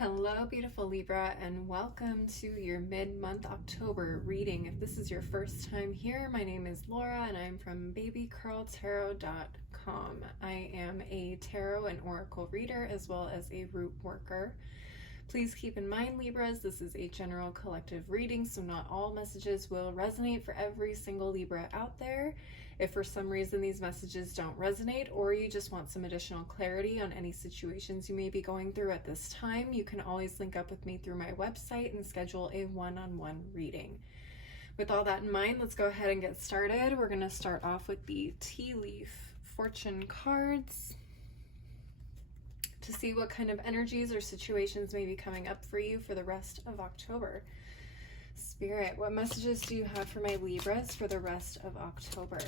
Hello, beautiful Libra, and welcome to your mid-month October reading. If this is your first time here, my name is Laura, and I'm from babycurltarot.com. I am a tarot and oracle reader as well as a root worker. Please keep in mind, Libras, this is a general collective reading, so not all messages will resonate for every single Libra out there. If for some reason these messages don't resonate, or you just want some additional clarity on any situations you may be going through at this time, you can always link up with me through my website and schedule a one-on-one reading. With all that in mind, let's go ahead and get started. We're going to start off with the tea leaf fortune cards to see what kind of energies or situations may be coming up for you for the rest of October. Spirit, what messages do you have for my Libras for the rest of October?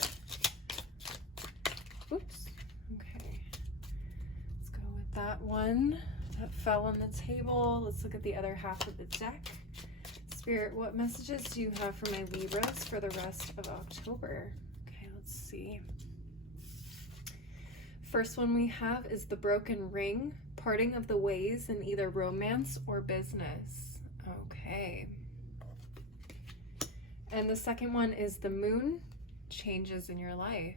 Oops. Okay. Let's go with that one. That fell on the table. Let's look at the other half of the deck. Spirit, what messages do you have for my Libras for the rest of October? Okay, let's see. First one we have is the broken ring, parting of the ways in either romance or business. Okay. And the second one is the moon, changes in your life.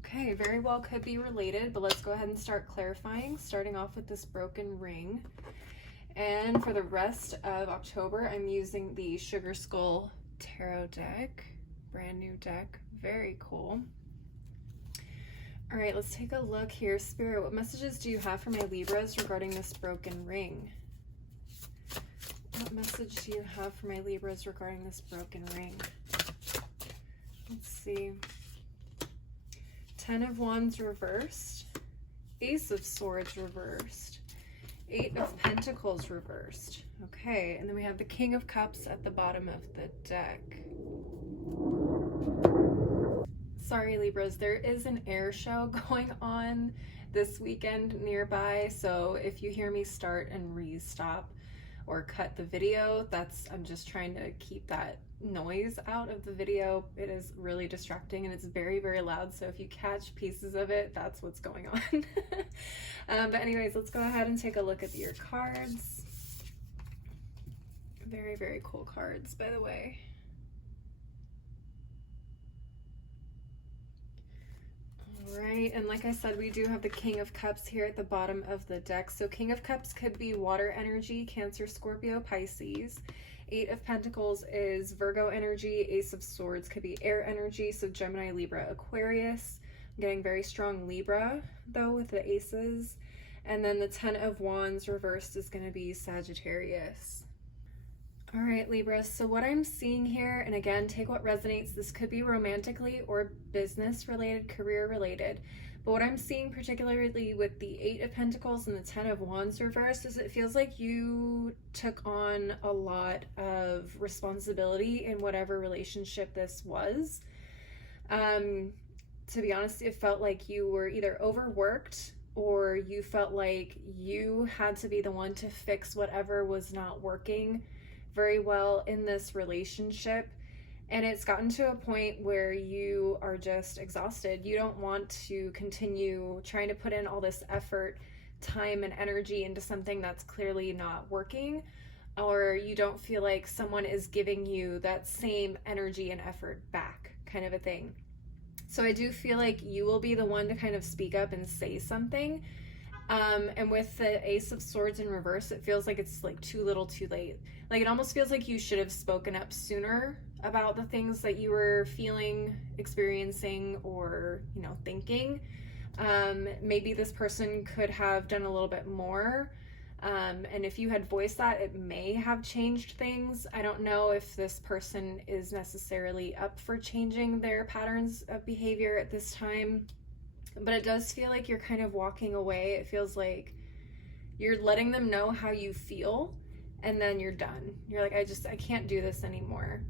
Okay, very well could be related, but let's go ahead and start clarifying, starting off with this broken ring. And for the rest of October, I'm using the Sugar Skull Tarot deck, brand new deck, very cool. All right, let's take a look here. Spirit, what messages do you have for my Libras regarding this broken ring? What message do you have for my Libras regarding this broken ring? Let's see. 10 of Wands reversed. Ace of Swords reversed. 8 of Pentacles reversed. Okay, and then we have the King of Cups at the bottom of the deck. Sorry, Libras, there is an air show going on this weekend nearby, so if you hear me start and re-stop or cut the video, I'm just trying to keep that noise out of the video. It is really distracting and it's very, very loud, so if you catch pieces of it, that's what's going on. But anyways, let's go ahead and take a look at your cards. Very, very cool cards, by the way. Right, and like I said, we do have the King of Cups here at the bottom of the deck. So King of Cups could be water energy, Cancer, Scorpio, Pisces. 8 of Pentacles is Virgo energy. Ace of Swords could be air energy, so Gemini, Libra, Aquarius. I'm getting very strong Libra, though, with the aces. And then the 10 of Wands reversed is going to be Sagittarius. All right, Libra, so what I'm seeing here, and again, take what resonates, this could be romantically or business related, career related, but what I'm seeing particularly with the 8 of Pentacles and the 10 of Wands reversed is it feels like you took on a lot of responsibility in whatever relationship this was. To be honest, it felt like you were either overworked or you felt like you had to be the one to fix whatever was not working very well in this relationship, and it's gotten to a point where you are just exhausted. You don't want to continue trying to put in all this effort, time, and energy into something that's clearly not working, or you don't feel like someone is giving you that same energy and effort back, kind of a thing. So I do feel like you will be the one to kind of speak up and say something. And with the Ace of Swords in reverse, it feels like it's like too little too late. Like it almost feels like you should have spoken up sooner about the things that you were feeling, experiencing, or, thinking. Maybe this person could have done a little bit more. And if you had voiced that, it may have changed things. I don't know if this person is necessarily up for changing their patterns of behavior at this time. But it does feel like you're kind of walking away. It feels like you're letting them know how you feel, and then you're done. You're like, I can't do this anymore.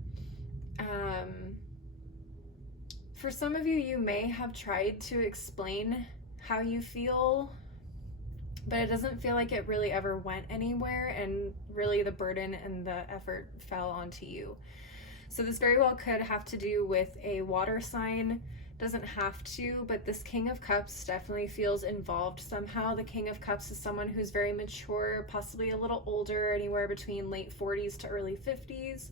For some of you, you may have tried to explain how you feel, but it doesn't feel like it really ever went anywhere, and really the burden and the effort fell onto you. So this very well could have to do with a water sign, Doesn't have to, but this King of Cups definitely feels involved somehow. The King of Cups is someone who's very mature, possibly a little older, anywhere between late 40s to early 50s.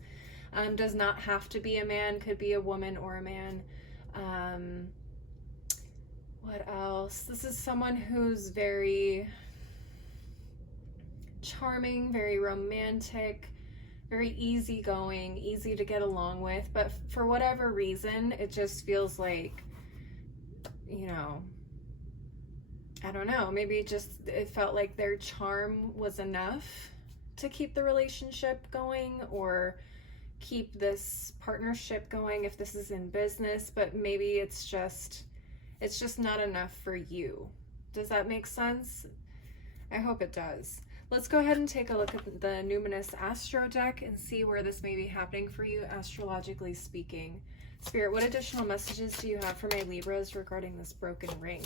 Does not have to be a man, could be a woman or a man. What else? This is someone who's very charming, very romantic, very easygoing, easy to get along with, but for whatever reason, it just feels like, you know, I don't know, maybe it felt like their charm was enough to keep the relationship going or keep this partnership going if this is in business, but maybe it's just not enough for you. Does that make sense? I hope it does. Let's go ahead and take a look at the Numinous Astro deck and see where this may be happening for you, astrologically speaking. Spirit, what additional messages do you have for my Libras regarding this broken ring?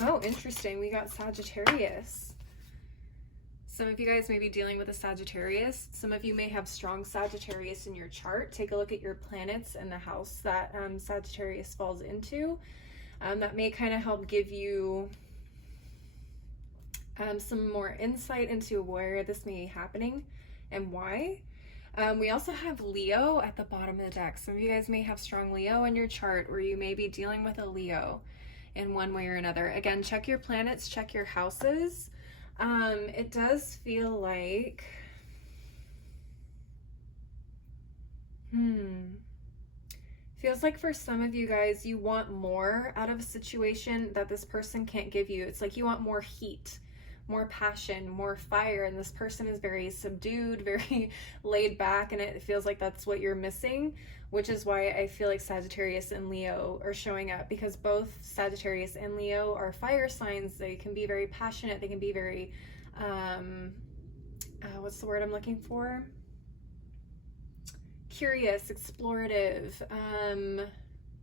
Oh, interesting. We got Sagittarius. Some of you guys may be dealing with a Sagittarius. Some of you may have strong Sagittarius in your chart. Take a look at your planets and the house that Sagittarius falls into. That may kind of help give you some more insight into where this may be happening and why. We also have Leo at the bottom of the deck. Some of you guys may have strong Leo in your chart, or you may be dealing with a Leo in one way or another. Again, check your planets, check your houses. It does feel like, feels like for some of you guys, you want more out of a situation that this person can't give you. It's like you want more heat, more passion, more fire, and this person is very subdued, very laid back, and it feels like that's what you're missing, which is why I feel like Sagittarius and Leo are showing up, because both Sagittarius and Leo are fire signs. They can be very passionate, they can be very what's the word I'm looking for? Curious, explorative,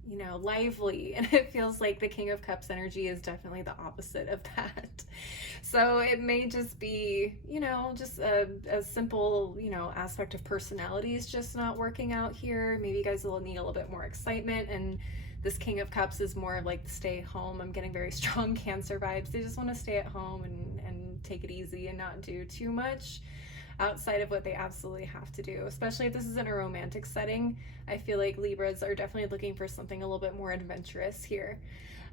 you know, lively, and it feels like the King of Cups energy is definitely the opposite of that. So it may just be, you know, just a simple, you know, aspect of personalities just not working out here. Maybe you guys will need a little bit more excitement, and this King of Cups is more of like the stay home. I'm getting very strong Cancer vibes. They just want to stay at home and take it easy and not do too much outside of what they absolutely have to do, especially if this is in a romantic setting. I feel like Libras are definitely looking for something a little bit more adventurous here.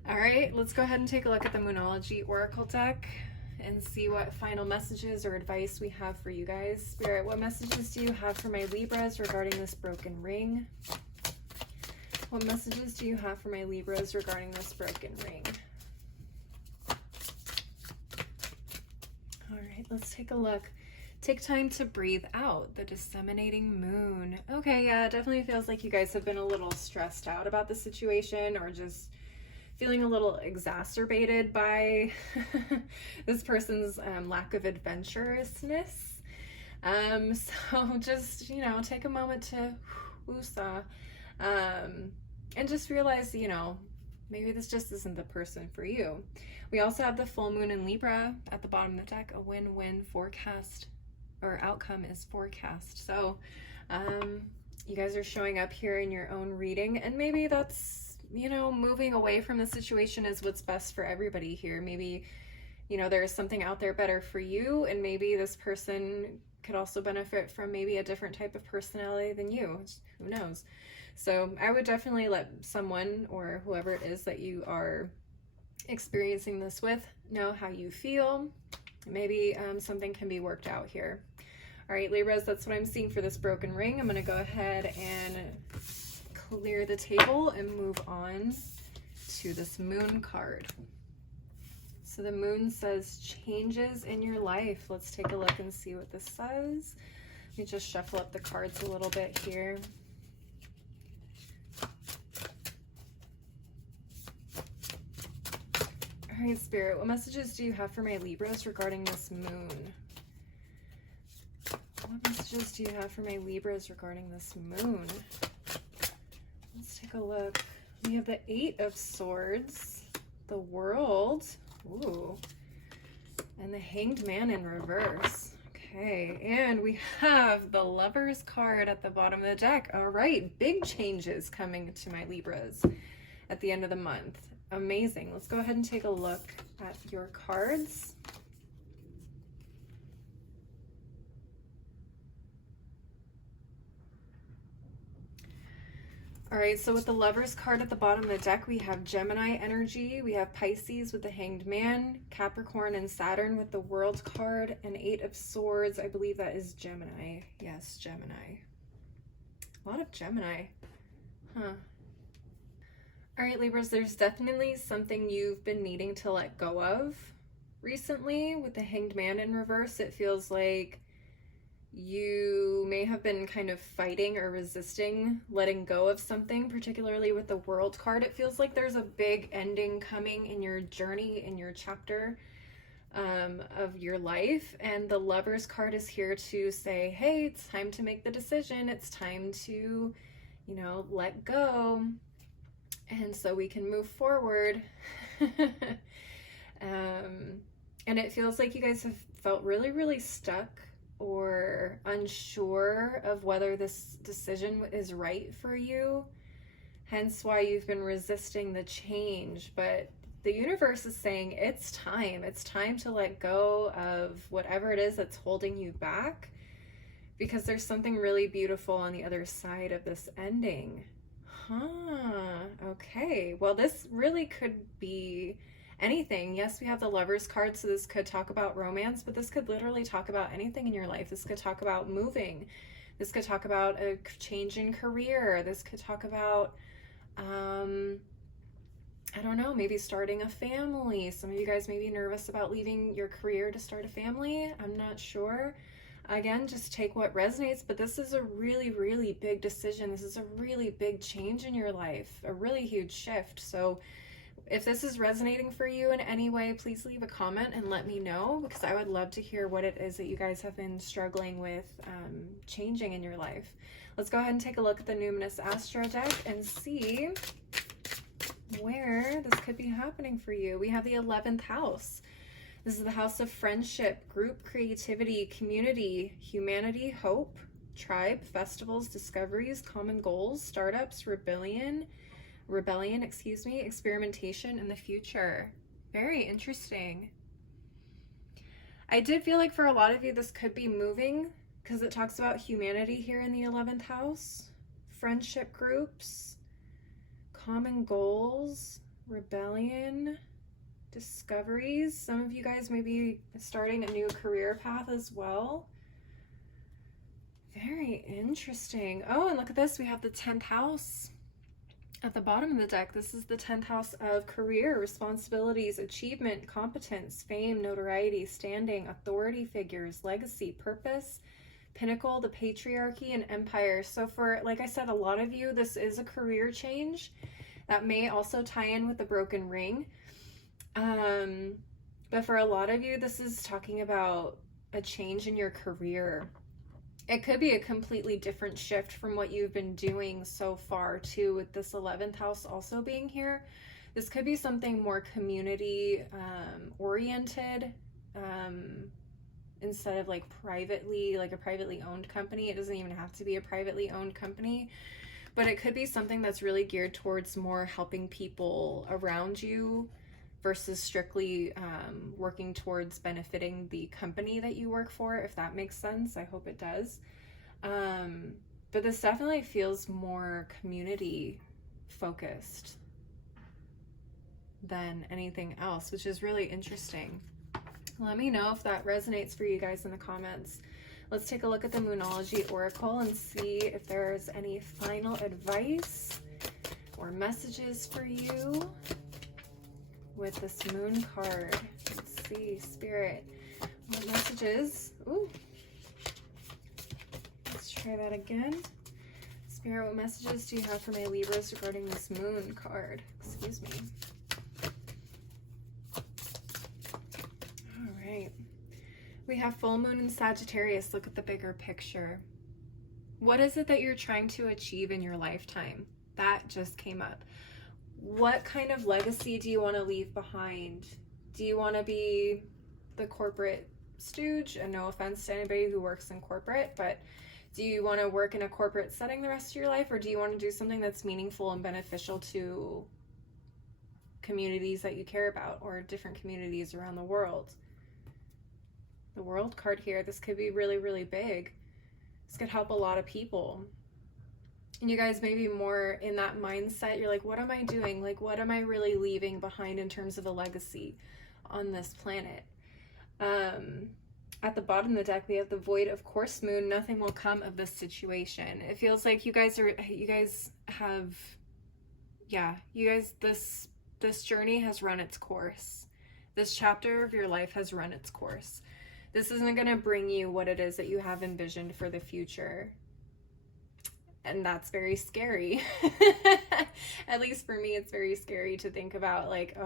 All right, let's go ahead and take a look at the Moonology Oracle deck and see what final messages or advice we have for you guys. Spirit, what messages do you have for my Libras regarding this broken ring? What messages do you have for my Libras regarding this broken ring? All right, let's take a look. Take time to breathe out. The disseminating moon. Okay, yeah, it definitely feels like you guys have been a little stressed out about the situation, or just feeling a little exacerbated by this person's lack of adventurousness. So just, you know, take a moment to woosah, and just realize, you know, maybe this just isn't the person for you. We also have the full moon in Libra at the bottom of the deck. A win-win forecast, or outcome is forecast. So you guys are showing up here in your own reading, and maybe that's, you know, moving away from the situation is what's best for everybody here. Maybe, you know, there's something out there better for you, and maybe this person could also benefit from maybe a different type of personality than you. Who knows? So I would definitely let someone, or whoever it is that you are experiencing this with, know how you feel. Maybe something can be worked out here. All right, Libras, that's what I'm seeing for this broken ring. I'm going to go ahead and clear the table and move on to this moon card. So the moon says changes in your life. Let's take a look and see what this says. Let me just shuffle up the cards a little bit here. All right, Spirit, what messages do you have for my Libras regarding this moon? What messages do you have for my Libras regarding this moon? Let's take a look. We have the 8 of Swords, the World, ooh, and the Hanged Man in reverse. Okay, and we have the Lovers card at the bottom of the deck. All right, big changes coming to my Libras at the end of the month. Amazing. Let's go ahead and take a look at your cards. All right, so with the Lovers card at the bottom of the deck, we have Gemini energy, we have Pisces with the Hanged Man, Capricorn and Saturn with the World card, and 8 of Swords. I believe that is Gemini. Yes, Gemini. A lot of Gemini. Huh. All right, Libras, there's definitely something you've been needing to let go of recently. With the Hanged Man in reverse, it feels like you may have been kind of fighting or resisting letting go of something, particularly with the World card. It feels like there's a big ending coming in your journey, in your chapter of your life. And the Lovers card is here to say, hey, it's time to make the decision. It's time to, you know, let go. And so we can move forward. And it feels like you guys have felt really, really stuck or unsure of whether this decision is right for you, hence why you've been resisting the change. But the universe is saying it's time to let go of whatever it is that's holding you back, because there's something really beautiful on the other side of this ending. Okay, well, this really could be anything. Yes, we have the Lovers card, so this could talk about romance, but this could literally talk about anything in your life. This could talk about moving. This could talk about a change in career. This could talk about, I don't know, maybe starting a family. Some of you guys may be nervous about leaving your career to start a family. I'm not sure. Again, just take what resonates, but this is a really, really big decision. This is a really big change in your life, a really huge shift. So if this is resonating for you in any way, please leave a comment and let me know, because I would love to hear what it is that you guys have been struggling with changing in your life. Let's go ahead and take a look at the Numinous Astro deck and see where this could be happening for you. We have the 11th house. This is the house of friendship, group creativity, community, humanity, hope, tribe, festivals, discoveries, common goals, startups, rebellion, experimentation, in the future. Very interesting. I did feel like for a lot of you, this could be moving, because it talks about humanity here in the 11th house, friendship groups, common goals, rebellion, discoveries. Some of you guys may be starting a new career path as well. Very interesting. Oh, and look at this. We have the 10th house at the bottom of the deck. This is the 10th house of career, responsibilities, achievement, competence, fame, notoriety, standing, authority figures, legacy, purpose, pinnacle, the patriarchy, and empire. So for, like I said, a lot of you, this is a career change. That may also tie in with the broken ring. But for a lot of you, this is talking about a change in your career. It could be a completely different shift from what you've been doing so far too, with this 11th house also being here. This could be something more community oriented, instead of like privately, like a privately owned company. It doesn't even have to be a privately owned company, but it could be something that's really geared towards more helping people around you versus strictly working towards benefiting the company that you work for, if that makes sense. I hope it does. But this definitely feels more community focused than anything else, which is really interesting. Let me know if that resonates for you guys in the comments. Let's take a look at the Moonology Oracle and see if there's any final advice or messages for you with this Moon card. Let's see, Spirit, what messages? Ooh, let's try that again. Spirit, what messages do you have for my Libras regarding this Moon card? Excuse me. All right, we have full moon in Sagittarius. Look at the bigger picture. What is it that you're trying to achieve in your lifetime? That just came up. What kind of legacy do you want to leave behind? Do you want to be the corporate stooge, and no offense to anybody who works in corporate, but do you want to work in a corporate setting the rest of your life, or do you want to do something that's meaningful and beneficial to communities that you care about, or different communities around the world? The World card here, this could be really, really big. This could help a lot of people. And you guys may be more in that mindset. You're like, what am I doing? Like, what am I really leaving behind in terms of a legacy on this planet? At the bottom of the deck, we have the Void. Of course, Moon, nothing will come of this situation. It feels like this journey has run its course. This chapter of your life has run its course. This isn't going to bring you what it is that you have envisioned for the future. And that's very scary. At least for me, it's very scary to think about, like,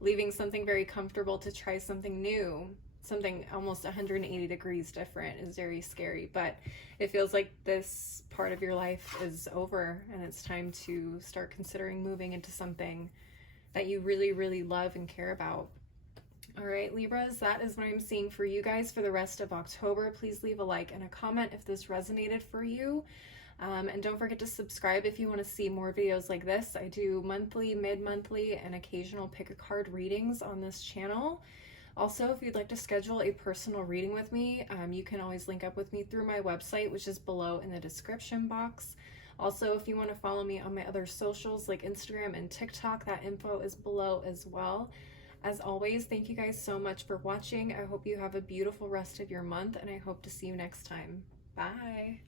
leaving something very comfortable to try something new. Something almost 180 degrees different is very scary. But it feels like this part of your life is over, and it's time to start considering moving into something that you really, really love and care about. All right, Libras, that is what I'm seeing for you guys for the rest of October. Please leave a like and a comment if this resonated for you. And don't forget to subscribe if you want to see more videos like this. I do monthly, mid-monthly, and occasional pick a card readings on this channel. Also, if you'd like to schedule a personal reading with me, you can always link up with me through my website, which is below in the description box. Also, if you want to follow me on my other socials like Instagram and TikTok, that info is below as well. As always, thank you guys so much for watching. I hope you have a beautiful rest of your month, and I hope to see you next time. Bye.